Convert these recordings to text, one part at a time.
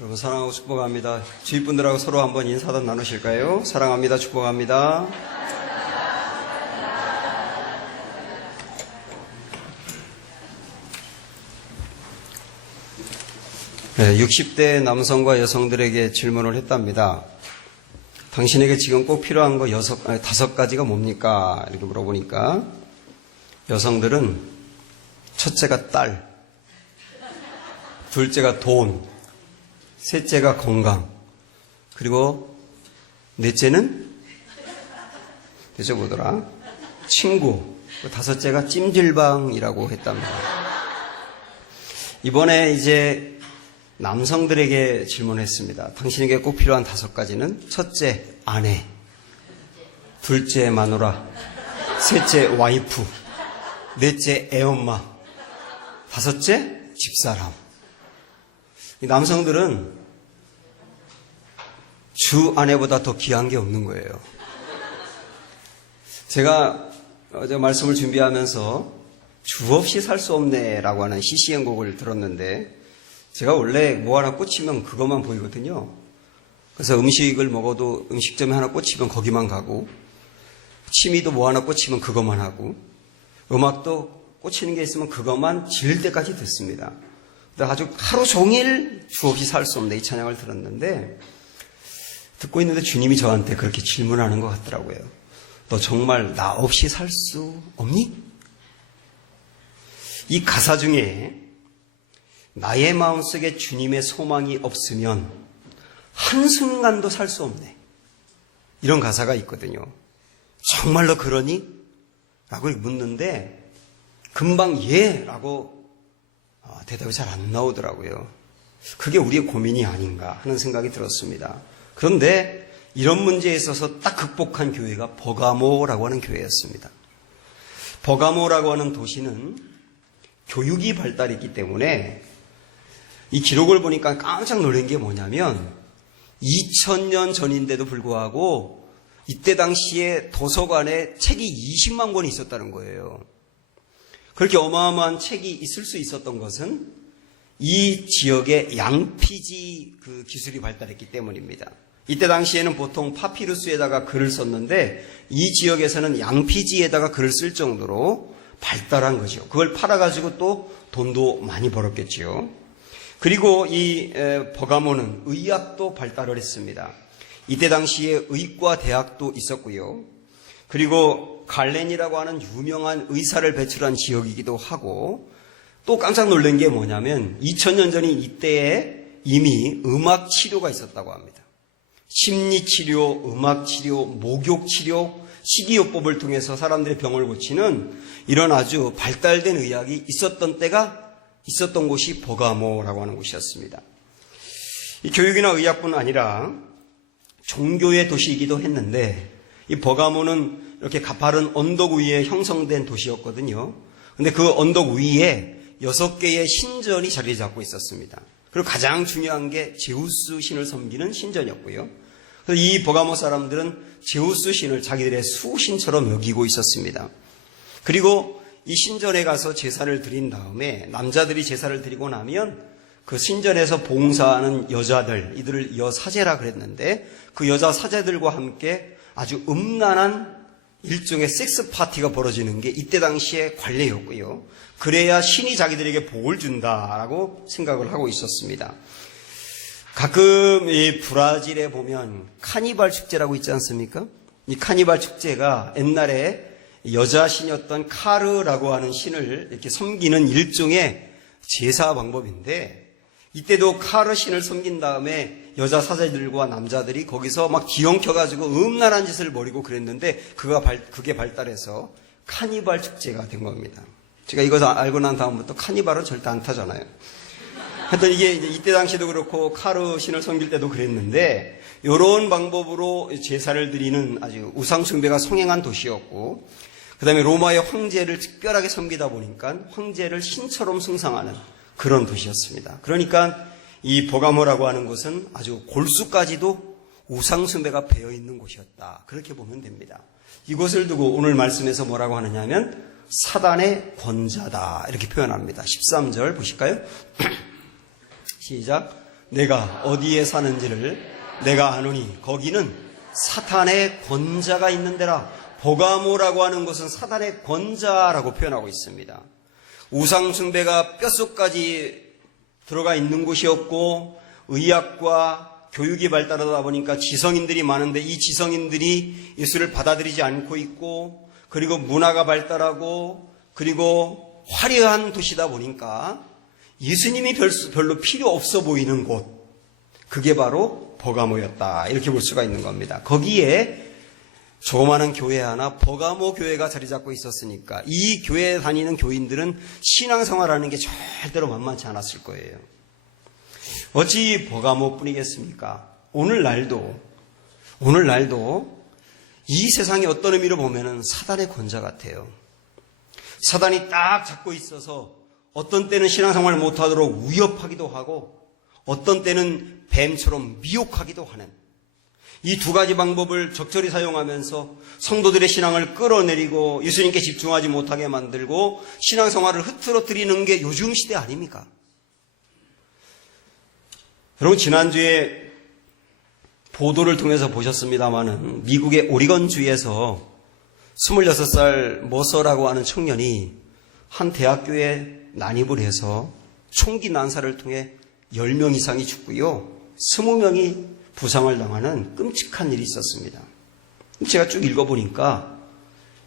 여러분 사랑하고 축복합니다. 주위 분들하고 서로 한번 인사도 나누실까요? 사랑합니다. 축복합니다. 네, 60대 남성과 여성들에게 질문을 했답니다. 당신에게 지금 꼭 필요한 거 5가지가 뭡니까? 이렇게 물어보니까 여성들은 첫째가 딸, 둘째가 돈, 셋째가 건강, 그리고 넷째는 뭐더라? 친구, 다섯째가 찜질방이라고 했답니다. 이번에 이제 남성들에게 질문했습니다. 당신에게 꼭 필요한 5가지는 첫째 아내, 둘째 마누라, 셋째 와이프, 넷째 애엄마, 다섯째 집사람. 이 남성들은 주 아내보다 더 귀한 게 없는 거예요. 제가 어제 말씀을 준비하면서 주 없이 살 수 없네 라고 하는 CCN곡을 들었는데 제가 원래 뭐 하나 꽂히면 그것만 보이거든요. 그래서 음식을 먹어도 음식점에 하나 꽂히면 거기만 가고, 취미도 뭐 하나 꽂히면 그것만 하고, 음악도 꽂히는 게 있으면 그것만 질 때까지 듣습니다. 근데 아주 하루 종일 주 없이 살 수 없네 이 찬양을 들었는데, 듣고 있는데 주님이 저한테 그렇게 질문하는 것 같더라고요. 너 정말 나 없이 살 수 없니? 이 가사 중에 나의 마음속에 주님의 소망이 없으면 한순간도 살 수 없네, 이런 가사가 있거든요. 정말로 그러니? 라고 묻는데 금방 예 라고 대답이 잘 안 나오더라고요. 그게 우리의 고민이 아닌가 하는 생각이 들었습니다. 그런데 이런 문제에 있어서 딱 극복한 교회가 버가모라고 하는 교회였습니다. 버가모라고 하는 도시는 교육이 발달했기 때문에 이 기록을 보니까 깜짝 놀란 게 뭐냐면 2000년 전인데도 불구하고 이때 당시에 도서관에 책이 20만 권이 있었다는 거예요. 그렇게 어마어마한 책이 있을 수 있었던 것은 이 지역의 양피지 기술이 발달했기 때문입니다. 이때 당시에는 보통 파피루스에다가 글을 썼는데 이 지역에서는 양피지에다가 글을 쓸 정도로 발달한 거죠. 그걸 팔아가지고 또 돈도 많이 벌었겠지요. 그리고 이 버가모는 의학도 발달을 했습니다. 이때 당시에 의과 대학도 있었고요. 그리고 갈렌이라고 하는 유명한 의사를 배출한 지역이기도 하고, 또 깜짝 놀란 게 뭐냐면 2000년 전인 이때에 이미 음악 치료가 있었다고 합니다. 심리치료, 음악치료, 목욕치료, 식이요법을 통해서 사람들의 병을 고치는 이런 아주 발달된 의학이 있었던 때가 있었던 곳이 버가모라고 하는 곳이었습니다. 이 교육이나 의학뿐 아니라 종교의 도시이기도 했는데, 이 버가모는 이렇게 가파른 언덕 위에 형성된 도시였거든요. 근데 그 언덕 위에 6개의 신전이 자리 잡고 있었습니다. 그리고 가장 중요한 게 제우스 신을 섬기는 신전이었고요. 그래서 이 버가모 사람들은 제우스 신을 자기들의 수신처럼 여기고 있었습니다. 그리고 이 신전에 가서 제사를 드린 다음에 남자들이 제사를 드리고 나면 그 신전에서 봉사하는 여자들, 이들을 여사제라 그랬는데 그 여자 사제들과 함께 아주 음란한 일종의 섹스 파티가 벌어지는 게 이때 당시의 관례였고요. 그래야 신이 자기들에게 복을 준다라고 생각을 하고 있었습니다. 가끔 이 브라질에 보면 카니발 축제라고 있지 않습니까? 이 카니발 축제가 옛날에 여자 신이었던 카르라고 하는 신을 이렇게 섬기는 일종의 제사 방법인데, 이때도 카르 신을 섬긴 다음에 여자 사제들과 남자들이 거기서 막 뒤엉켜가지고 음란한 짓을 벌이고 그랬는데 그게 발달해서 카니발 축제가 된 겁니다. 제가 이것을 알고 난 다음부터 카니발은 절대 안 타잖아요. 하여튼 이게 이때 당시도 그렇고 카르 신을 섬길 때도 그랬는데, 이런 방법으로 제사를 드리는 아주 우상숭배가 성행한 도시였고, 그 다음에 로마의 황제를 특별하게 섬기다 보니까 황제를 신처럼 숭상하는 그런 도시였습니다. 그러니까 이 버가모라고 하는 곳은 아주 골수까지도 우상숭배가 배어있는 곳이었다, 그렇게 보면 됩니다. 이곳을 두고 오늘 말씀에서 뭐라고 하느냐 하면 사단의 권자다, 이렇게 표현합니다. 13절 보실까요? 시작. 내가 어디에 사는지를 내가 아노니 거기는 사탄의 권자가 있는 데라. 버가모라고 하는 것은 사탄의 권자라고 표현하고 있습니다. 우상숭배가 뼛속까지 들어가 있는 곳이었고 의학과 교육이 발달하다 보니까 지성인들이 많은데 이 지성인들이 예수를 받아들이지 않고 있고, 그리고 문화가 발달하고 그리고 화려한 도시다 보니까 예수님이 별로 필요 없어 보이는 곳, 그게 바로 버가모였다, 이렇게 볼 수가 있는 겁니다. 거기에 조그마한 교회 하나, 버가모 교회가 자리 잡고 있었으니까 이 교회에 다니는 교인들은 신앙생활하는 게 절대로 만만치 않았을 거예요. 어찌 버가모뿐이겠습니까? 오늘날도 이 세상이 어떤 의미로 보면은 사단의 권자 같아요. 사단이 딱 잡고 있어서 어떤 때는 신앙생활을 못하도록 위협하기도 하고 어떤 때는 뱀처럼 미혹하기도 하는, 이 두 가지 방법을 적절히 사용하면서 성도들의 신앙을 끌어내리고 예수님께 집중하지 못하게 만들고 신앙생활을 흐트러뜨리는 게 요즘 시대 아닙니까? 여러분, 지난주에 보도를 통해서 보셨습니다마는 미국의 오리건주에서 26살 머서라고 하는 청년이 한 대학교에 난입을 해서 총기 난사를 통해 10명 이상이 죽고요, 20명이 부상을 당하는 끔찍한 일이 있었습니다. 제가 쭉 읽어보니까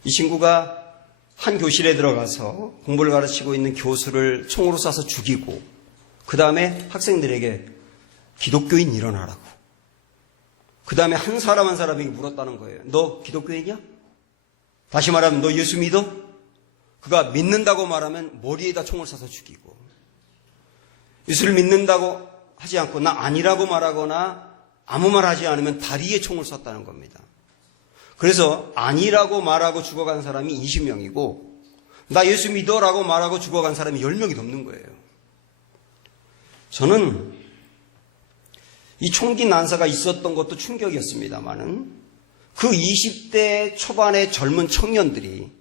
이 친구가 한 교실에 들어가서 공부를 가르치고 있는 교수를 총으로 쏴서 죽이고, 그 다음에 학생들에게 기독교인 일어나라고, 그 다음에 한 사람 한 사람에게 물었다는 거예요. 너 기독교인이야? 다시 말하면 너 예수 믿어? 그가 믿는다고 말하면 머리에다 총을 쏴서 죽이고, 예수를 믿는다고 하지 않고 나 아니라고 말하거나 아무 말 하지 않으면 다리에 총을 쐈다는 겁니다. 그래서 아니라고 말하고 죽어간 사람이 20명이고 나 예수 믿어라고 말하고 죽어간 사람이 10명이 넘는 거예요. 저는 이 총기 난사가 있었던 것도 충격이었습니다만은 그 20대 초반의 젊은 청년들이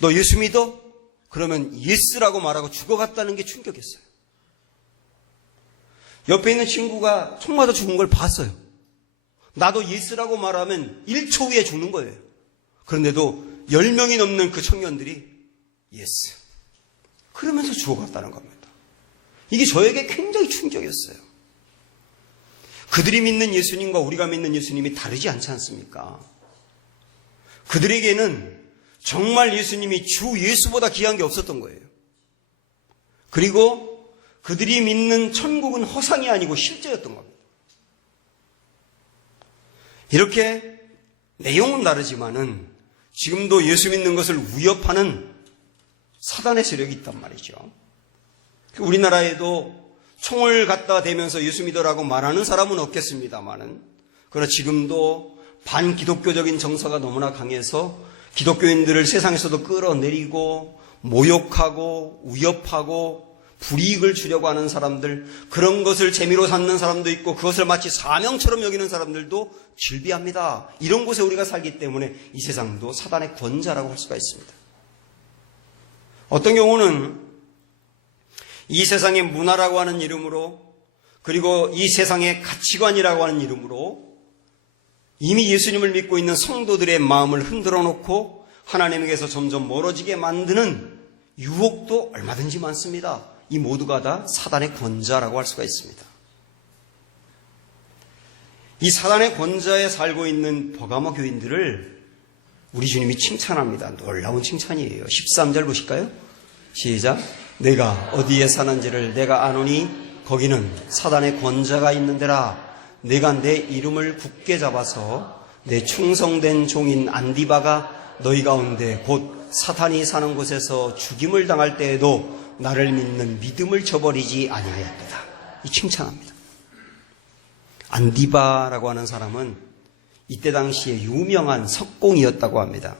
너 예수 믿어? 그러면 예스라고 말하고 죽어갔다는 게 충격이었어요. 옆에 있는 친구가 총 맞아 죽은 걸 봤어요. 나도 예스라고 말하면 1초 후에 죽는 거예요. 그런데도 10명이 넘는 그 청년들이 예스, 그러면서 죽어갔다는 겁니다. 이게 저에게 굉장히 충격이었어요. 그들이 믿는 예수님과 우리가 믿는 예수님이 다르지 않지 않습니까? 그들에게는 정말 예수님이 주 예수보다 귀한 게 없었던 거예요. 그리고 그들이 믿는 천국은 허상이 아니고 실제였던 겁니다. 이렇게 내용은 다르지만은 지금도 예수 믿는 것을 위협하는 사단의 세력이 있단 말이죠. 우리나라에도 총을 갖다 대면서 예수 믿어라고 말하는 사람은 없겠습니다만은, 그러나 지금도 반기독교적인 정서가 너무나 강해서 기독교인들을 세상에서도 끌어내리고 모욕하고 위협하고 불이익을 주려고 하는 사람들, 그런 것을 재미로 삼는 사람도 있고 그것을 마치 사명처럼 여기는 사람들도 즐비합니다. 이런 곳에 우리가 살기 때문에 이 세상도 사단의 권자라고 할 수가 있습니다. 어떤 경우는 이 세상의 문화라고 하는 이름으로, 그리고 이 세상의 가치관이라고 하는 이름으로 이미 예수님을 믿고 있는 성도들의 마음을 흔들어 놓고 하나님에게서 점점 멀어지게 만드는 유혹도 얼마든지 많습니다. 이 모두가 다 사단의 권자라고 할 수가 있습니다. 이 사단의 권자에 살고 있는 버가모 교인들을 우리 주님이 칭찬합니다. 놀라운 칭찬이에요. 13절 보실까요? 시작. 내가 어디에 사는지를 내가 아노니 거기는 사단의 권자가 있는 데라. 내가 내 이름을 굳게 잡아서 내 충성된 종인 안디바가 너희 가운데 곧 사탄이 사는 곳에서 죽임을 당할 때에도 나를 믿는 믿음을 저버리지 아니하였도다. 이 칭찬합니다. 안디바라고 하는 사람은 이때 당시에 유명한 석공이었다고 합니다.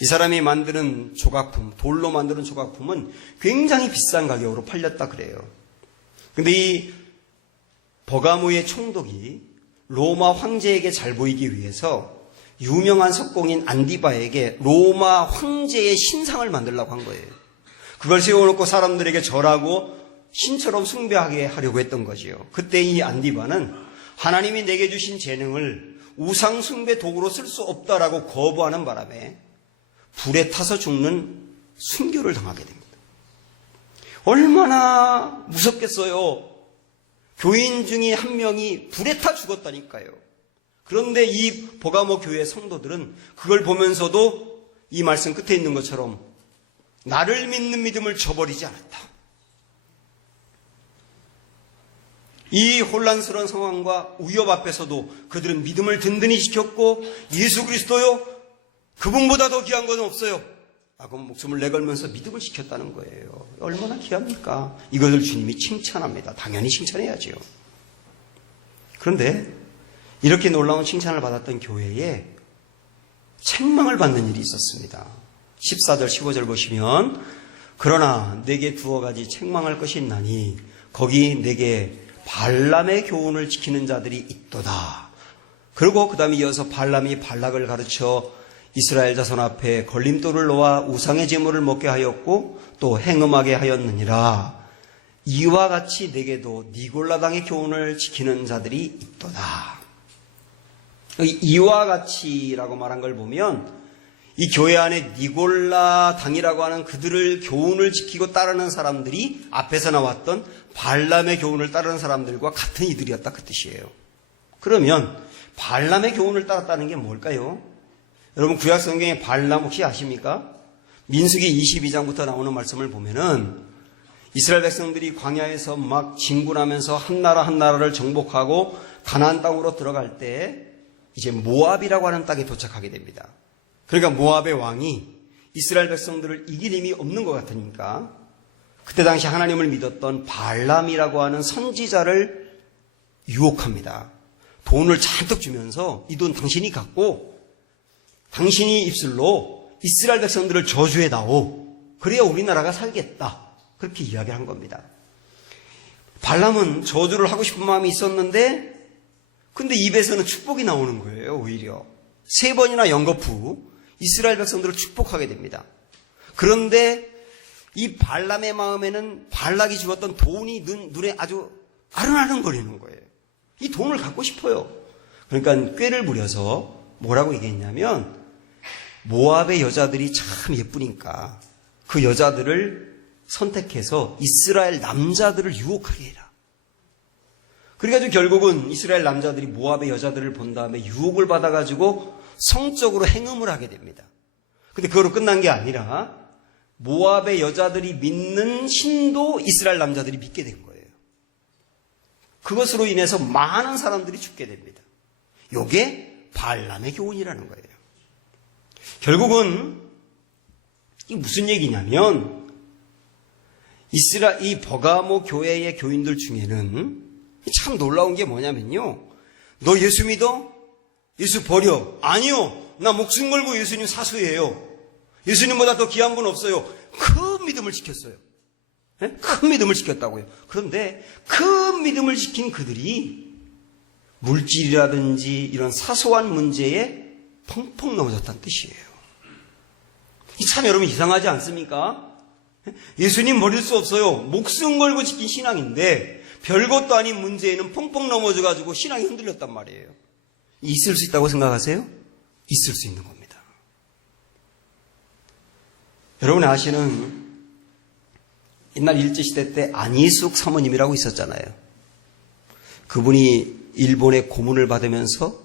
이 사람이 만드는 조각품, 돌로 만드는 조각품은 굉장히 비싼 가격으로 팔렸다 그래요. 근데 이 버가모의 총독이 로마 황제에게 잘 보이기 위해서 유명한 석공인 안디바에게 로마 황제의 신상을 만들려고 한 거예요. 그걸 세워놓고 사람들에게 절하고 신처럼 숭배하게 하려고 했던 거지요. 그때 이 안디바는 하나님이 내게 주신 재능을 우상 숭배 도구로 쓸 수 없다라고 거부하는 바람에 불에 타서 죽는 순교를 당하게 됩니다. 얼마나 무섭겠어요. 교인 중에 한 명이 불에 타 죽었다니까요. 그런데 이 버가모 교회 성도들은 그걸 보면서도 이 말씀 끝에 있는 것처럼 나를 믿는 믿음을 저버리지 않았다. 이 혼란스러운 상황과 위협 앞에서도 그들은 믿음을 든든히 지켰고 예수 그리스도요, 그분보다 더 귀한 건 없어요 라고 목숨을 내걸면서 믿음을 지켰다는 거예요. 얼마나 귀합니까? 이것을 주님이 칭찬합니다. 당연히 칭찬해야지요. 그런데 이렇게 놀라운 칭찬을 받았던 교회에 책망을 받는 일이 있었습니다. 14절 15절 보시면 그러나 내게 두어 가지 책망할 것이 있나니 거기 내게 발람의 교훈을 지키는 자들이 있도다. 그리고 그 다음에 이어서 발람이 발락을 가르쳐 이스라엘 자손 앞에 걸림돌을 놓아 우상의 제물을 먹게 하였고 또 행음하게 하였느니라. 이와 같이 내게도 니골라당의 교훈을 지키는 자들이 있도다. 이와 같이라고 말한 걸 보면 이 교회 안에 니골라당이라고 하는 그들을 교훈을 지키고 따르는 사람들이 앞에서 나왔던 발람의 교훈을 따르는 사람들과 같은 이들이었다, 그 뜻이에요. 그러면 발람의 교훈을 따랐다는 게 뭘까요? 여러분 구약 성경에 발람 혹시 아십니까? 민수기 22장부터 나오는 말씀을 보면은 이스라엘 백성들이 광야에서 막 진군하면서 한 나라 한 나라를 정복하고 가나안 땅으로 들어갈 때 이제 모압이라고 하는 땅에 도착하게 됩니다. 그러니까 모압의 왕이 이스라엘 백성들을 이길 힘이 없는 것 같으니까 그때 당시 하나님을 믿었던 발람이라고 하는 선지자를 유혹합니다. 돈을 잔뜩 주면서 이 돈 당신이 갖고 당신이 입술로 이스라엘 백성들을 저주해다오. 그래야 우리나라가 살겠다. 그렇게 이야기한 겁니다. 발람은 저주를 하고 싶은 마음이 있었는데 근데 입에서는 축복이 나오는 거예요. 오히려 3번이나 연거푸 이스라엘 백성들을 축복하게 됩니다. 그런데 이 발람의 마음에는 발락이 주었던 돈이 눈에 아주 아른아른거리는 거예요. 이 돈을 갖고 싶어요. 그러니까 꾀를 부려서 뭐라고 얘기했냐면 모압의 여자들이 참 예쁘니까 그 여자들을 선택해서 이스라엘 남자들을 유혹하게 해라. 그래가지고 결국은 이스라엘 남자들이 모압의 여자들을 본 다음에 유혹을 받아가지고 성적으로 행음을 하게 됩니다. 근데 그거로 끝난 게 아니라 모압의 여자들이 믿는 신도 이스라엘 남자들이 믿게 된 거예요. 그것으로 인해서 많은 사람들이 죽게 됩니다. 이게 발람의 교훈이라는 거예요. 결국은 이게 무슨 얘기냐면 이 버가모 교회의 교인들 중에는 참 놀라운 게 뭐냐면요. 너 예수 믿어? 예수 버려? 아니요. 나 목숨 걸고 예수님 사수해요. 예수님보다 더 귀한 분 없어요. 큰 믿음을 지켰어요. 네? 큰 믿음을 지켰다고요. 그런데 큰 믿음을 지킨 그들이 물질이라든지 이런 사소한 문제에 펑펑 넘어졌다는 뜻이에요. 참 여러분 이상하지 않습니까? 예수님 버릴 수 없어요. 목숨 걸고 지킨 신앙인데 별것도 아닌 문제에는 펑펑 넘어져가지고 신앙이 흔들렸단 말이에요. 있을 수 있다고 생각하세요? 있을 수 있는 겁니다. 여러분이 아시는 옛날 일제시대 때 안희숙 사모님이라고 있었잖아요. 그분이 일본의 고문을 받으면서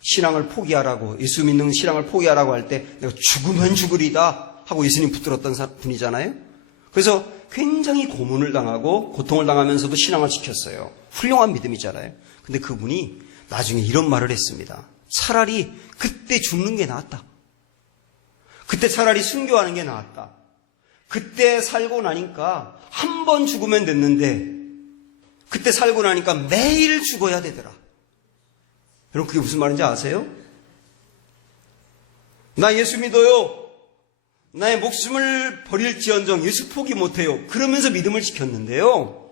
신앙을 포기하라고, 예수 믿는 신앙을 포기하라고 할 때 내가 죽으면 죽으리다 하고 예수님 붙들었던 분이잖아요. 그래서 굉장히 고문을 당하고 고통을 당하면서도 신앙을 지켰어요. 훌륭한 믿음이잖아요. 근데 그분이 나중에 이런 말을 했습니다. 차라리 그때 죽는 게 나았다. 그때 차라리 순교하는 게 나았다. 그때 살고 나니까 한 번 죽으면 됐는데 그때 살고 나니까 매일 죽어야 되더라. 여러분 그게 무슨 말인지 아세요? 나 예수 믿어요. 나의 목숨을 버릴지언정 예수 포기 못해요. 그러면서 믿음을 지켰는데요.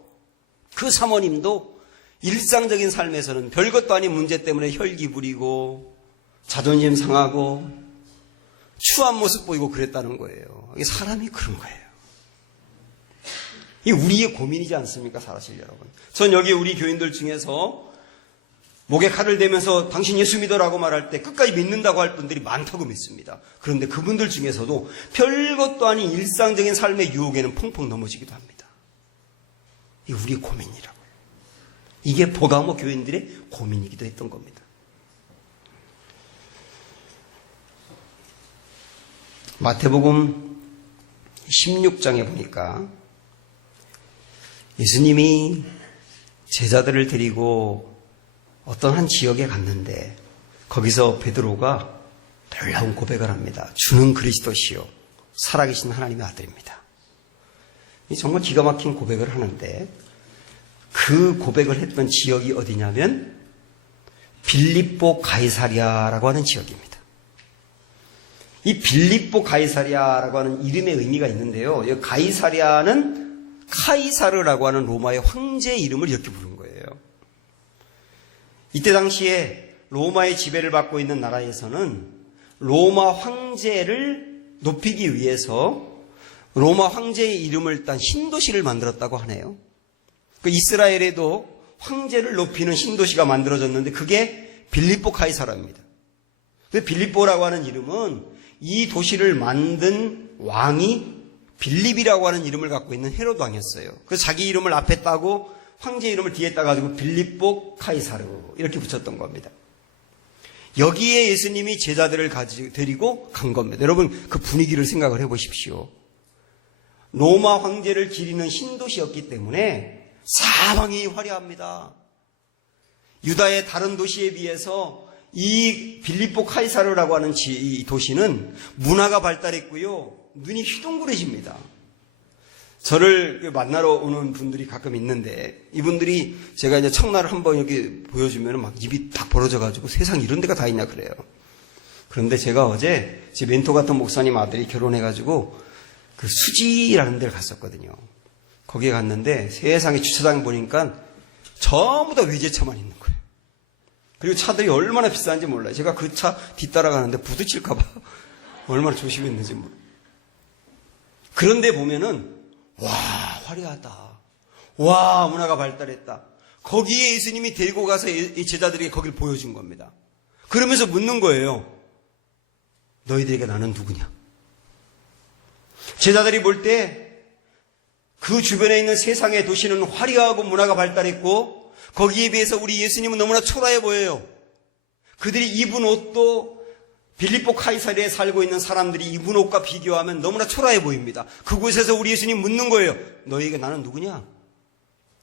그 사모님도 일상적인 삶에서는 별것도 아닌 문제 때문에 혈기 부리고 자존심 상하고 추한 모습 보이고 그랬다는 거예요. 이게 사람이 그런 거예요. 이 우리의 고민이지 않습니까, 사실 여러분? 전 여기 우리 교인들 중에서 목에 칼을 대면서 당신 예수 믿어라고 말할 때 끝까지 믿는다고 할 분들이 많다고 믿습니다. 그런데 그분들 중에서도 별것도 아닌 일상적인 삶의 유혹에는 펑펑 넘어지기도 합니다. 이게 우리의 고민이라고. 이게 버가모 교인들의 고민이기도 했던 겁니다. 마태복음 16장에 보니까 예수님이 제자들을 데리고 어떤 한 지역에 갔는데 거기서 베드로가 놀라운 고백을 합니다. 주는 그리스도시요 살아계신 하나님의 아들입니다. 정말 기가 막힌 고백을 하는데 그 고백을 했던 지역이 어디냐면 빌립보 가이사랴라고 하는 지역입니다. 이 빌립보 가이사랴라고 하는 이름의 의미가 있는데요. 이 가이사랴는 카이사르라고 하는 로마의 황제의 이름을 이렇게 부른 거예요. 이때 당시에 로마의 지배를 받고 있는 나라에서는 로마 황제를 높이기 위해서 로마 황제의 이름을 딴 신도시를 만들었다고 하네요. 그 이스라엘에도 황제를 높이는 신도시가 만들어졌는데 그게 빌립보 카이사라입니다. 빌립보라고 하는 이름은 이 도시를 만든 왕이 빌립이라고 하는 이름을 갖고 있는 헤롯 왕이었어요. 그래서 자기 이름을 앞에 따고 황제 이름을 뒤에 따가지고 빌립보 카이사르 이렇게 붙였던 겁니다. 여기에 예수님이 제자들을 데리고 간 겁니다. 여러분 그 분위기를 생각을 해보십시오. 로마 황제를 기리는 신도시였기 때문에 사방이 화려합니다. 유다의 다른 도시에 비해서 이 빌립보 카이사르라고 하는 이 도시는 문화가 발달했고요. 눈이 휘둥그레집니다. 저를 만나러 오는 분들이 가끔 있는데 이분들이 제가 이제 청라를 한번 이렇게 보여주면 막 입이 딱 벌어져가지고 세상 이런 데가 다 있냐 그래요. 그런데 제가 어제 제 멘토 같은 목사님 아들이 결혼해가지고 그 수지라는 데를 갔었거든요. 거기에 갔는데 세상에 주차장 보니까 전부 다 외제차만 있는 거예요. 그리고 차들이 얼마나 비싼지 몰라요. 제가 그 차 뒤따라가는데 부딪힐까봐 얼마나 조심했는지 몰라요. 그런데 보면은 와 화려하다. 와 문화가 발달했다. 거기에 예수님이 데리고 가서 이 제자들에게 거기를 보여준 겁니다. 그러면서 묻는 거예요. 너희들에게 나는 누구냐? 제자들이 볼 때 그 주변에 있는 세상의 도시는 화려하고 문화가 발달했고 거기에 비해서 우리 예수님은 너무나 초라해 보여요. 그들이 입은 옷도 빌립보 카이사르에 살고 있는 사람들이 입은 옷과 비교하면 너무나 초라해 보입니다. 그곳에서 우리 예수님 묻는 거예요. 너희에게 나는 누구냐?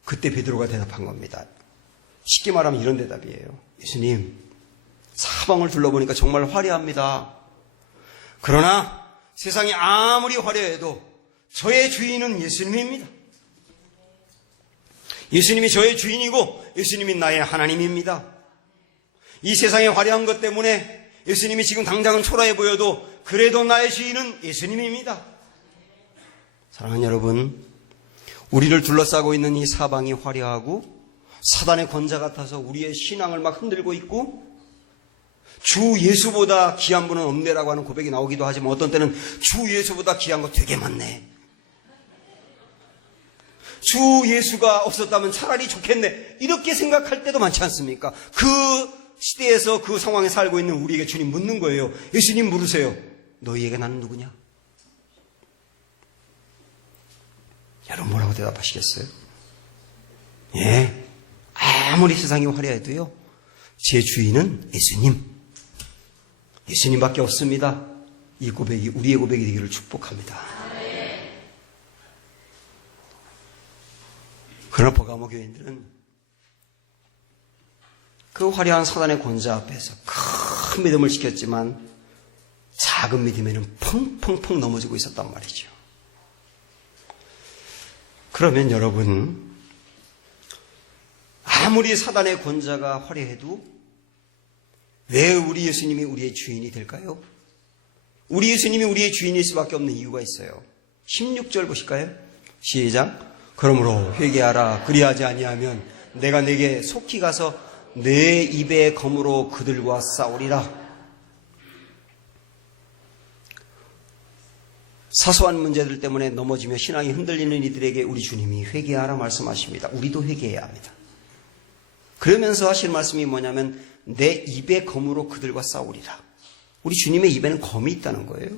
그때 베드로가 대답한 겁니다. 쉽게 말하면 이런 대답이에요. 예수님, 사방을 둘러보니까 정말 화려합니다. 그러나 세상이 아무리 화려해도 저의 주인은 예수님입니다. 예수님이 저의 주인이고 예수님이 나의 하나님입니다. 이 세상의 화려한 것 때문에 예수님이 지금 당장은 초라해 보여도 그래도 나의 주인은 예수님입니다. 사랑하는 여러분, 우리를 둘러싸고 있는 이 사방이 화려하고 사단의 권자 같아서 우리의 신앙을 막 흔들고 있고 주 예수보다 귀한 분은 없네라고 하는 고백이 나오기도 하지만 어떤 때는 주 예수보다 귀한 거 되게 많네. 주 예수가 없었다면 차라리 좋겠네. 이렇게 생각할 때도 많지 않습니까? 그 시대에서 그 상황에 살고 있는 우리에게 주님 묻는 거예요. 예수님 물으세요. 너희에게 나는 누구냐? 여러분 뭐라고 대답하시겠어요? 예, 아무리 세상이 화려해도요. 제 주인은 예수님. 예수님밖에 없습니다. 이 고백이 우리의 고백이 되기를 축복합니다. 그러나 버가모 교인들은 그 화려한 사단의 권자 앞에서 큰 믿음을 지켰지만 작은 믿음에는 펑펑펑 넘어지고 있었단 말이죠. 그러면 여러분, 아무리 사단의 권자가 화려해도 왜 우리 예수님이 우리의 주인이 될까요? 우리 예수님이 우리의 주인일 수밖에 없는 이유가 있어요. 16절 보실까요? 시작. 그러므로 회개하라. 그리하지 아니하면 내가 내게 속히 가서 내 입의 검으로 그들과 싸우리라. 사소한 문제들 때문에 넘어지며 신앙이 흔들리는 이들에게 우리 주님이 회개하라 말씀하십니다. 우리도 회개해야 합니다. 그러면서 하실 말씀이 뭐냐면 내 입의 검으로 그들과 싸우리라. 우리 주님의 입에는 검이 있다는 거예요.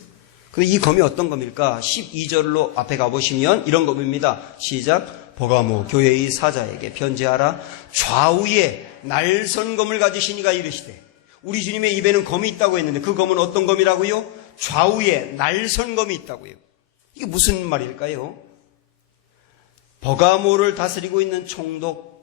근데 이 검이 어떤 검일까? 12절로 앞에 가보시면 이런 검입니다. 시작. 버가모 교회의 사자에게 편지하라. 좌우에 날선 검을 가지신 이가 이르시되. 우리 주님의 입에는 검이 있다고 했는데 그 검은 어떤 검이라고요? 좌우에 날선 검이 있다고요. 이게 무슨 말일까요? 버가모를 다스리고 있는 총독,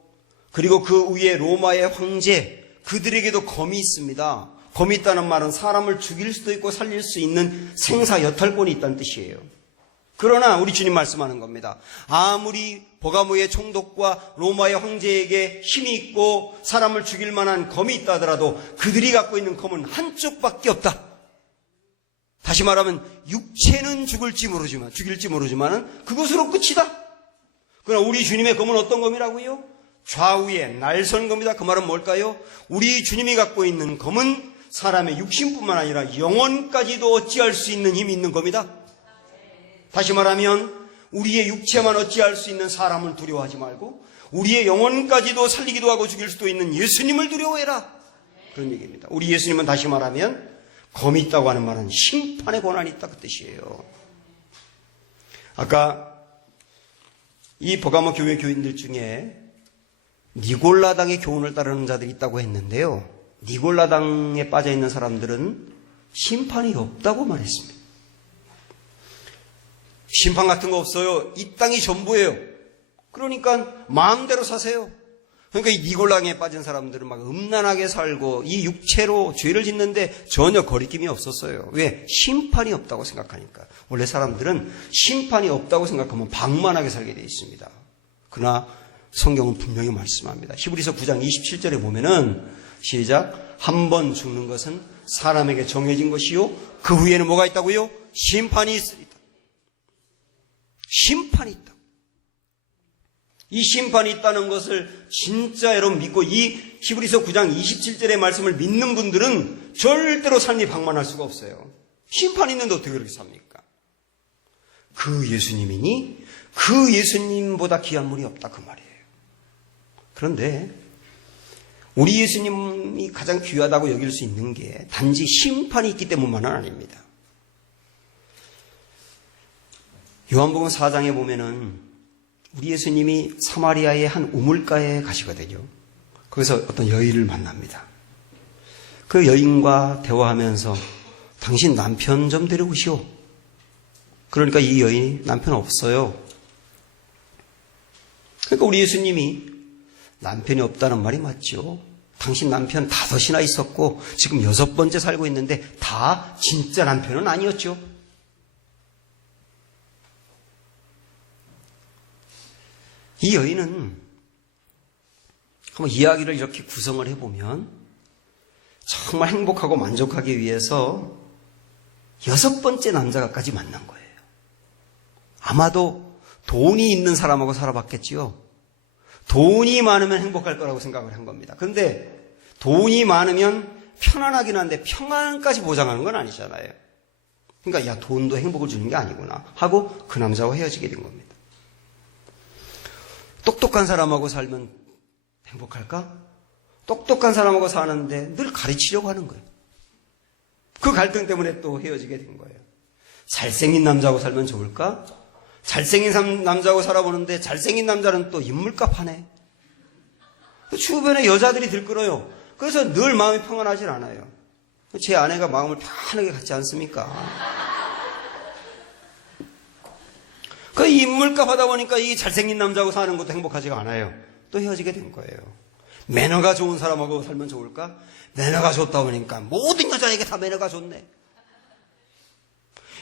그리고 그 위에 로마의 황제, 그들에게도 검이 있습니다. 검이 있다는 말은 사람을 죽일 수도 있고 살릴 수 있는 생사여탈권이 있다는 뜻이에요. 그러나 우리 주님 말씀하는 겁니다. 아무리 버가모의 총독과 로마의 황제에게 힘이 있고 사람을 죽일 만한 검이 있다 하더라도 그들이 갖고 있는 검은 한쪽밖에 없다. 다시 말하면 육체는 죽일지 모르지만 그것으로 끝이다. 그러나 우리 주님의 검은 어떤 검이라고요? 좌우에 날선 검이다. 그 말은 뭘까요? 우리 주님이 갖고 있는 검은 사람의 육신뿐만 아니라 영혼까지도 어찌할 수 있는 힘이 있는 검이다. 다시 말하면 우리의 육체만 어찌할 수 있는 사람을 두려워하지 말고 우리의 영혼까지도 살리기도 하고 죽일 수도 있는 예수님을 두려워해라. 그런 얘기입니다. 우리 예수님은 다시 말하면 검이 있다고 하는 말은 심판의 권한이 있다 그 뜻이에요. 아까 이 버가모 교회 교인들 중에 니골라당의 교훈을 따르는 자들이 있다고 했는데요. 니골라당에 빠져 있는 사람들은 심판이 없다고 말했습니다. 심판 같은 거 없어요. 이 땅이 전부예요. 그러니까 마음대로 사세요. 그러니까 이 니골라당에 빠진 사람들은 막 음란하게 살고 이 육체로 죄를 짓는데 전혀 거리낌이 없었어요. 왜? 심판이 없다고 생각하니까. 원래 사람들은 심판이 없다고 생각하면 방만하게 살게 되어 있습니다. 그러나 성경은 분명히 말씀합니다. 히브리서 9장 27절에 보면은 시작. 한 번 죽는 것은 사람에게 정해진 것이요 그 후에는 뭐가 있다고요? 심판이 있으리다. 심판이 있다. 이 심판이 있다는 것을 진짜 여러분 믿고 이 히브리서 9장 27절의 말씀을 믿는 분들은 절대로 삶이 방만할 수가 없어요. 심판이 있는데 어떻게 그렇게 삽니까? 그 예수님이니 그 예수님보다 귀한 분이 없다 그 말이에요. 그런데 우리 예수님이 가장 귀하다고 여길 수 있는 게 단지 심판이 있기 때문만은 아닙니다. 요한복음 4장에 보면은 우리 예수님이 사마리아의 한 우물가에 가시거든요. 거기서 어떤 여인을 만납니다. 그 여인과 대화하면서 당신 남편 좀 데려오시오. 그러니까 이 여인이 남편 없어요. 그러니까 우리 예수님이 남편이 없다는 말이 맞죠. 당신 남편 5이나 있었고 지금 6번째 살고 있는데 다 진짜 남편은 아니었죠. 이 여인은 한번 이야기를 이렇게 구성을 해보면 정말 행복하고 만족하기 위해서 6번째 남자가까지 만난 거예요. 아마도 돈이 있는 사람하고 살아봤겠지요. 돈이 많으면 행복할 거라고 생각을 한 겁니다. 그런데 돈이 많으면 편안하긴 한데 평안까지 보장하는 건 아니잖아요. 그러니까 야 돈도 행복을 주는 게 아니구나 하고 그 남자와 헤어지게 된 겁니다. 똑똑한 사람하고 살면 행복할까? 똑똑한 사람하고 사는데 늘 가르치려고 하는 거예요. 그 갈등 때문에 또 헤어지게 된 거예요. 잘생긴 남자하고 살면 좋을까? 잘생긴 남자하고 살아보는데 잘생긴 남자는 또 인물값 하네. 주변에 여자들이 들끓어요. 그래서 늘 마음이 평안하질 않아요. 제 아내가 마음을 편하게 갖지 않습니까? 그 인물값 하다 보니까 이 잘생긴 남자하고 사는 것도 행복하지가 않아요. 또 헤어지게 된 거예요. 매너가 좋은 사람하고 살면 좋을까? 매너가 좋다 보니까 모든 여자에게 다 매너가 좋네.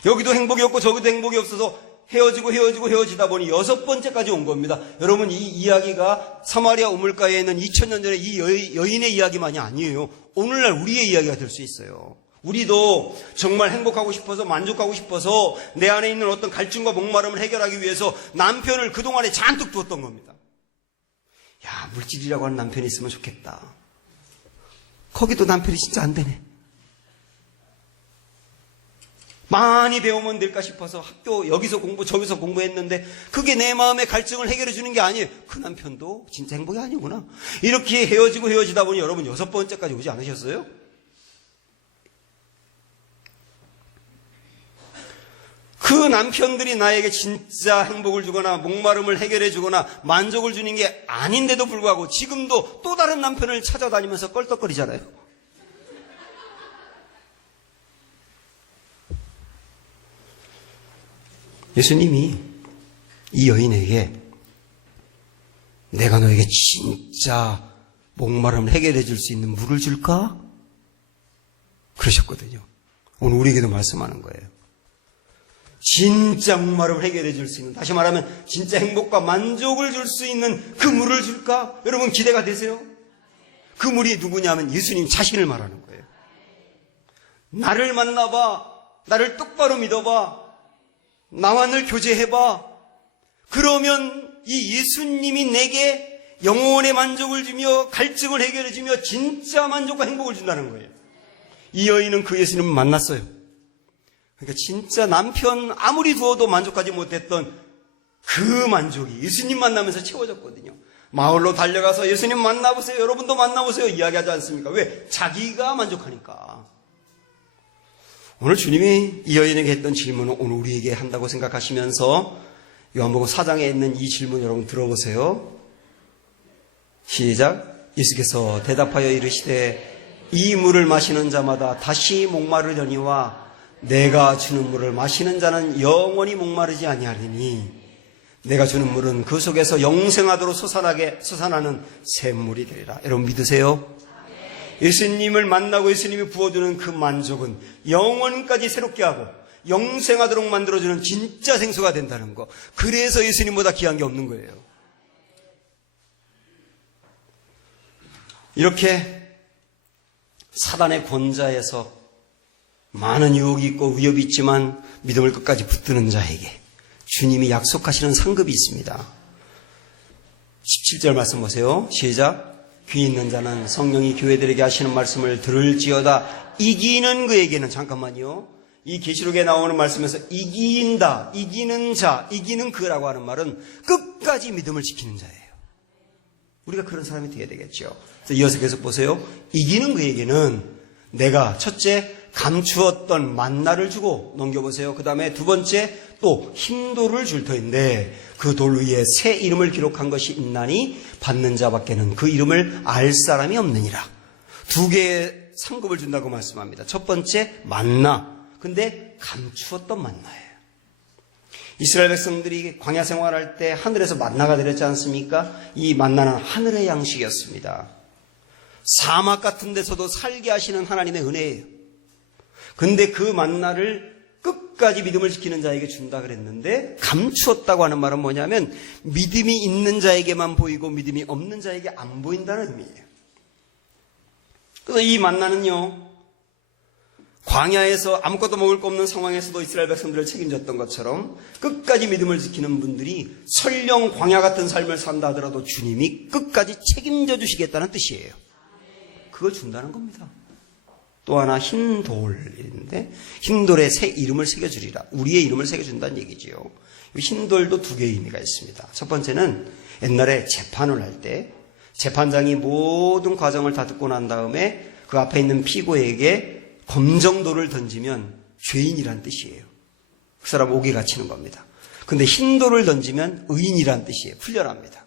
여기도 행복이 없고 저기도 행복이 없어서 헤어지다 보니 6번째까지 온 겁니다. 여러분 이 이야기가 사마리아 우물가에 있는 2000년 전에 이 여인의 이야기만이 아니에요. 오늘날 우리의 이야기가 될 수 있어요. 우리도 정말 행복하고 싶어서 만족하고 싶어서 내 안에 있는 어떤 갈증과 목마름을 해결하기 위해서 남편을 그동안에 잔뜩 두었던 겁니다. 야, 물질이라고 하는 남편이 있으면 좋겠다. 거기도 남편이 진짜 안 되네. 많이 배우면 될까 싶어서 학교 여기서 공부 저기서 공부했는데 그게 내 마음의 갈증을 해결해 주는 게 아니에요. 그 남편도 진짜 행복이 아니구나. 이렇게 헤어지다 보니 여러분 6번째까지 오지 않으셨어요? 그 남편들이 나에게 진짜 행복을 주거나 목마름을 해결해 주거나 만족을 주는 게 아닌데도 불구하고 지금도 또 다른 남편을 찾아다니면서 껄떡거리잖아요. 예수님이 이 여인에게 내가 너에게 진짜 목마름을 해결해 줄 수 있는 물을 줄까? 그러셨거든요. 오늘 우리에게도 말씀하는 거예요. 진짜 목마름을 해결해 줄 수 있는, 다시 말하면 진짜 행복과 만족을 줄 수 있는 그 물을 줄까? 여러분 기대가 되세요? 그 물이 누구냐면 예수님 자신을 말하는 거예요. 나를 만나봐. 나를 똑바로 믿어봐. 나와 늘 교제해봐. 그러면 이 예수님이 내게 영혼의 만족을 주며 갈증을 해결해 주며 진짜 만족과 행복을 준다는 거예요. 이 여인은 그 예수님을 만났어요. 그러니까 진짜 남편 아무리 두어도 만족하지 못했던 그 만족이 예수님 만나면서 채워졌거든요. 마을로 달려가서 예수님 만나보세요. 여러분도 만나보세요. 이야기하지 않습니까? 왜? 자기가 만족하니까. 오늘 주님이 이 여인에게 했던 질문을 오늘 우리에게 한다고 생각하시면서 요한복음 4장에 있는 이 질문 여러분 들어보세요. 시작. 예수께서 대답하여 이르시되 이 물을 마시는 자마다 다시 목마르려니와 내가 주는 물을 마시는 자는 영원히 목마르지 아니하리니 내가 주는 물은 그 속에서 영생하도록 솟아나는 샘물이 되리라. 여러분 믿으세요? 예수님을 만나고 예수님이 부어주는 그 만족은 영원까지 새롭게 하고 영생하도록 만들어주는 진짜 생수가 된다는 거. 그래서 예수님보다 귀한 게 없는 거예요. 이렇게 사단의 권자에서 많은 유혹이 있고 위협이 있지만 믿음을 끝까지 붙드는 자에게 주님이 약속하시는 상급이 있습니다. 17절 말씀 보세요. 시작. 귀 있는 자는 성령이 교회들에게 하시는 말씀을 들을지어다. 이기는 그에게는, 잠깐만요. 이 계시록에 나오는 말씀에서 이긴다, 이기는 자, 이기는 그라고 하는 말은 끝까지 믿음을 지키는 자예요. 우리가 그런 사람이 되어야 되겠죠. 그래서 이어서 계속 보세요. 이기는 그에게는 내가 첫째 감추었던 만나를 주고, 넘겨보세요. 그 다음에 두 번째 또 흰돌을 줄 터인데 그 돌 위에 새 이름을 기록한 것이 있나니 받는 자밖에는 그 이름을 알 사람이 없느니라. 두 개의 상급을 준다고 말씀합니다. 첫 번째 만나, 근데 감추었던 만나예요. 이스라엘 백성들이 광야 생활할 때 하늘에서 만나가 내렸지 않습니까? 이 만나는 하늘의 양식이었습니다. 사막 같은 데서도 살게 하시는 하나님의 은혜예요. 근데 그 만나를 끝까지 믿음을 지키는 자에게 준다 그랬는데 감추었다고 하는 말은 뭐냐면 믿음이 있는 자에게만 보이고 믿음이 없는 자에게 안 보인다는 의미예요. 그래서 이 만나는요, 광야에서 아무것도 먹을 거 없는 상황에서도 이스라엘 백성들을 책임졌던 것처럼 끝까지 믿음을 지키는 분들이 설령 광야 같은 삶을 산다 하더라도 주님이 끝까지 책임져 주시겠다는 뜻이에요. 그걸 준다는 겁니다. 또 하나 흰 돌인데 흰 돌에 새 이름을 새겨주리라. 우리의 이름을 새겨준다는 얘기지요. 흰 돌도 두 개의 의미가 있습니다. 첫 번째는 옛날에 재판을 할 때 재판장이 모든 과정을 다 듣고 난 다음에 그 앞에 있는 피고에게 검정돌을 던지면 죄인이란 뜻이에요. 그 사람 옥에 갇히는 겁니다. 근데 흰 돌을 던지면 의인이란 뜻이에요. 풀려납니다.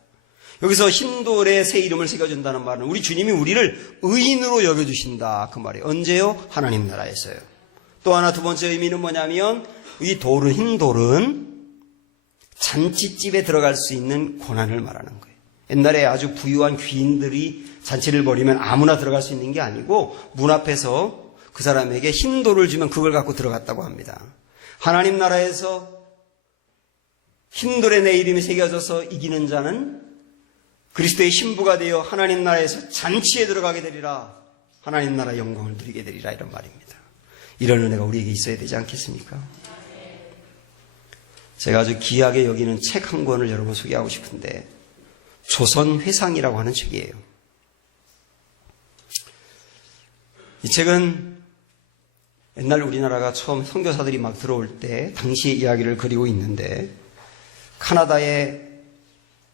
여기서 흰돌에 새 이름을 새겨준다는 말은 우리 주님이 우리를 의인으로 여겨주신다 그 말이에요. 언제요? 하나님 나라에서요. 또 하나 두 번째 의미는 뭐냐면 이 돌은, 흰돌은 잔치집에 들어갈 수 있는 고난을 말하는 거예요. 옛날에 아주 부유한 귀인들이 잔치를 벌이면 아무나 들어갈 수 있는 게 아니고 문 앞에서 그 사람에게 흰돌을 주면 그걸 갖고 들어갔다고 합니다. 하나님 나라에서 흰돌에 내 이름이 새겨져서 이기는 자는 그리스도의 신부가 되어 하나님 나라에서 잔치에 들어가게 되리라. 하나님 나라 영광을 누리게 되리라. 이런 말입니다. 이런 은혜가 우리에게 있어야 되지 않겠습니까? 제가 아주 귀하게 여기는 책 한 권을 여러분 소개하고 싶은데 조선회상이라고 하는 책이에요. 이 책은 옛날 우리나라가 처음 선교사들이 막 들어올 때 당시의 이야기를 그리고 있는데, 카나다에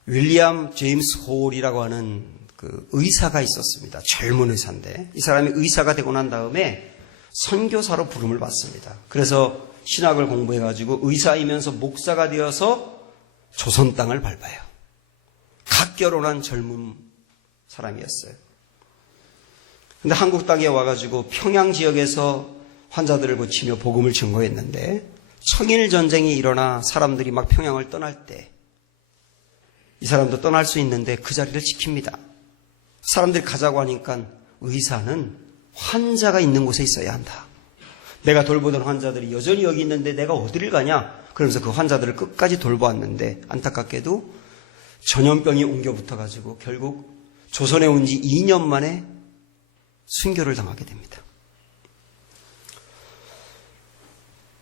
윌리엄 제임스 홀이라고 하는 그 의사가 있었습니다. 젊은 의사인데 이 사람이 의사가 되고 난 다음에 선교사로 부름을 받습니다. 그래서 신학을 공부해가지고 의사이면서 목사가 되어서 조선 땅을 밟아요. 갓결혼한 젊은 사람이었어요. 근데 한국 땅에 와가지고 평양 지역에서 환자들을 고치며 복음을 증거했는데, 청일 전쟁이 일어나 사람들이 막 평양을 떠날 때 이 사람도 떠날 수 있는데 그 자리를 지킵니다. 사람들이 가자고 하니까 의사는 환자가 있는 곳에 있어야 한다. 내가 돌보던 환자들이 여전히 여기 있는데 내가 어디를 가냐? 그러면서 그 환자들을 끝까지 돌보았는데, 안타깝게도 전염병이 옮겨 붙어가지고 결국 조선에 온 지 2년 만에 순교를 당하게 됩니다.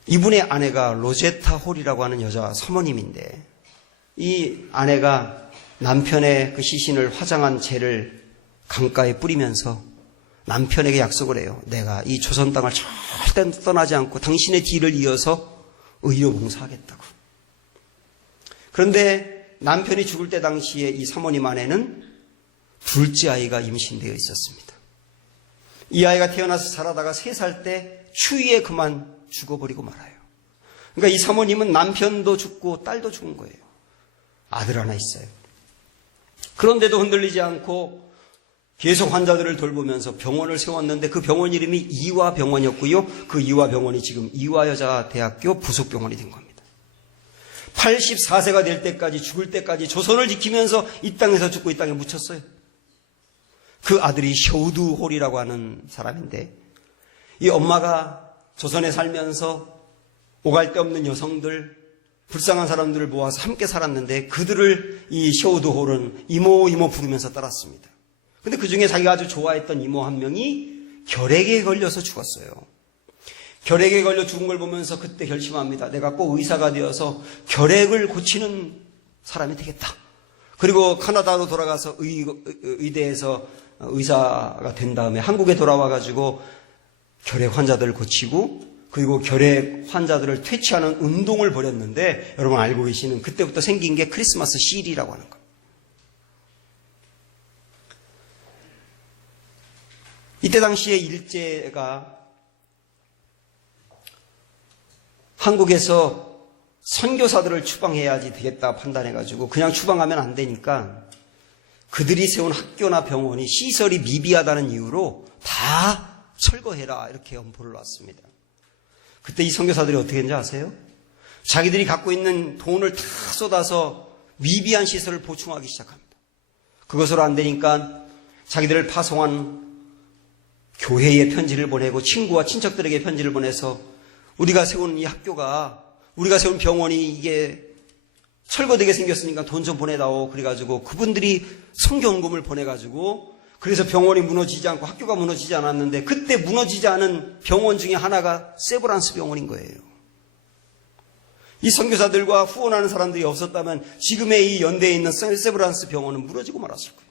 이분의 아내가 로제타 홀이라고 하는 여자 사모님인데, 이 아내가 남편의 그 시신을 화장한 재를 강가에 뿌리면서 남편에게 약속을 해요. 내가 이 조선 땅을 절대 떠나지 않고 당신의 뒤를 이어서 의료 봉사하겠다고. 그런데 남편이 죽을 때 당시에 이 사모님 아내는 둘째 아이가 임신되어 있었습니다. 이 아이가 태어나서 자라다가 3살 때 추위에 그만 죽어버리고 말아요. 그러니까 이 사모님은 남편도 죽고 딸도 죽은 거예요. 아들 하나 있어요. 그런데도 흔들리지 않고 계속 환자들을 돌보면서 병원을 세웠는데, 그 병원 이름이 이화병원이었고요. 그 이화병원이 지금 이화여자대학교 부속병원이 된 겁니다. 84세가 될 때까지, 죽을 때까지 조선을 지키면서 이 땅에서 죽고 이 땅에 묻혔어요. 그 아들이 쇼두 홀이라고 하는 사람인데, 이 엄마가 조선에 살면서 오갈 데 없는 여성들, 불쌍한 사람들을 모아서 함께 살았는데, 그들을 이 쇼두 홀은 이모 이모 부르면서 따랐습니다. 근데 그 중에 자기가 아주 좋아했던 이모 한 명이 결핵에 걸려서 죽었어요. 결핵에 걸려 죽은 걸 보면서 그때 결심합니다. 내가 꼭 의사가 되어서 결핵을 고치는 사람이 되겠다. 그리고 카나다로 돌아가서 의대에서 의사가 된 다음에 한국에 돌아와가지고 결핵 환자들을 고치고, 그리고 결핵 환자들을 퇴치하는 운동을 벌였는데, 여러분 알고 계시는 그때부터 생긴 게 크리스마스 실이라고 하는 거예요. 이때 당시에 일제가 한국에서 선교사들을 추방해야지 되겠다 판단해가지고, 그냥 추방하면 안 되니까 그들이 세운 학교나 병원이 시설이 미비하다는 이유로 다 철거해라, 이렇게 엄포를 놨습니다. 그때 이 선교사들이 어떻게 했는지 아세요? 자기들이 갖고 있는 돈을 다 쏟아서 미비한 시설을 보충하기 시작합니다. 그것으로 안 되니까 자기들을 파송한 교회에 편지를 보내고 친구와 친척들에게 편지를 보내서, 우리가 세운 이 학교가, 우리가 세운 병원이 이게 철거되게 생겼으니까 돈 좀 보내다오. 그래가지고 그분들이 선교원금을 보내가지고, 그래서 병원이 무너지지 않고 학교가 무너지지 않았는데, 그때 무너지지 않은 병원 중에 하나가 세브란스 병원인 거예요. 이 선교사들과 후원하는 사람들이 없었다면 지금의 이 연대에 있는 세브란스 병원은 무너지고 말았을 거예요.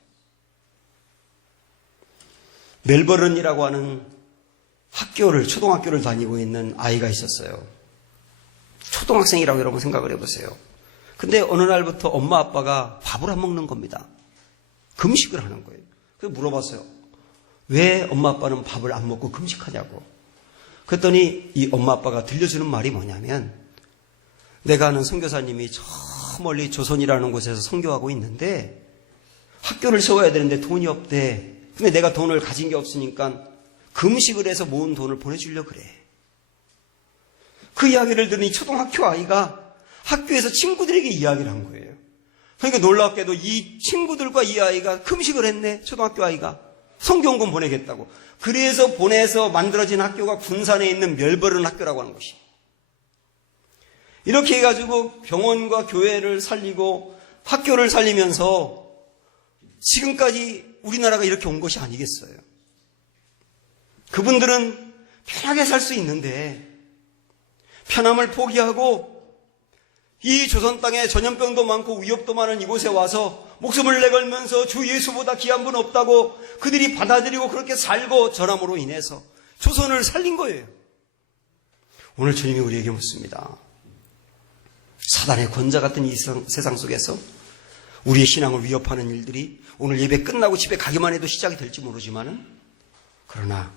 멜버른이라고 하는 초등학교를 다니고 있는 아이가 있었어요. 초등학생이라고 여러분 생각을 해보세요. 근데 어느 날부터 엄마 아빠가 밥을 안 먹는 겁니다. 금식을 하는 거예요. 그래서 물어봤어요. 왜 엄마 아빠는 밥을 안 먹고 금식하냐고. 그랬더니 이 엄마 아빠가 들려주는 말이 뭐냐면, 내가 아는 선교사님이 저 멀리 조선이라는 곳에서 선교하고 있는데 학교를 세워야 되는데 돈이 없대. 근데 내가 돈을 가진 게 없으니까 금식을 해서 모은 돈을 보내주려고 그래. 그 이야기를 들으니 초등학교 아이가 학교에서 친구들에게 이야기를 한 거예요. 그러니까 놀랍게도 이 친구들과 이 아이가 금식을 했네. 초등학교 아이가 성경권 보내겠다고. 그래서 보내서 만들어진 학교가 군산에 있는 멜버른 학교라고 하는 것이. 이렇게 해가지고 병원과 교회를 살리고 학교를 살리면서 지금까지 우리나라가 이렇게 온 것이 아니겠어요. 그분들은 편하게 살 수 있는데 편함을 포기하고 이 조선 땅에 전염병도 많고 위협도 많은 이곳에 와서 목숨을 내걸면서 주 예수보다 귀한 분 없다고 그들이 받아들이고 그렇게 살고 전함으로 인해서 조선을 살린 거예요. 오늘 주님이 우리에게 묻습니다. 사단의 권자 같은 이 세상 속에서 우리의 신앙을 위협하는 일들이 오늘 예배 끝나고 집에 가기만 해도 시작이 될지 모르지만은, 그러나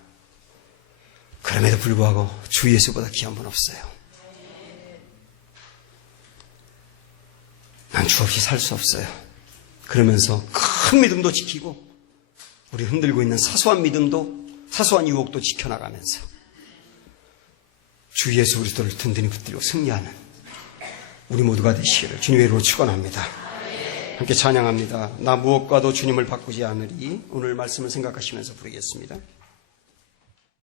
그럼에도 불구하고 주 예수보다 귀한 분 없어요. 난 주 없이 살 수 없어요. 그러면서 큰 믿음도 지키고 우리 흔들고 있는 사소한 믿음도, 사소한 유혹도 지켜나가면서 주 예수 그리스도를 든든히 붙들고 승리하는 우리 모두가 되시기를 주님의 이름으로 축원합니다. 함께 찬양합니다. 나 무엇과도 주님을 바꾸지 않으리. 오늘 말씀을 생각하시면서 부르겠습니다.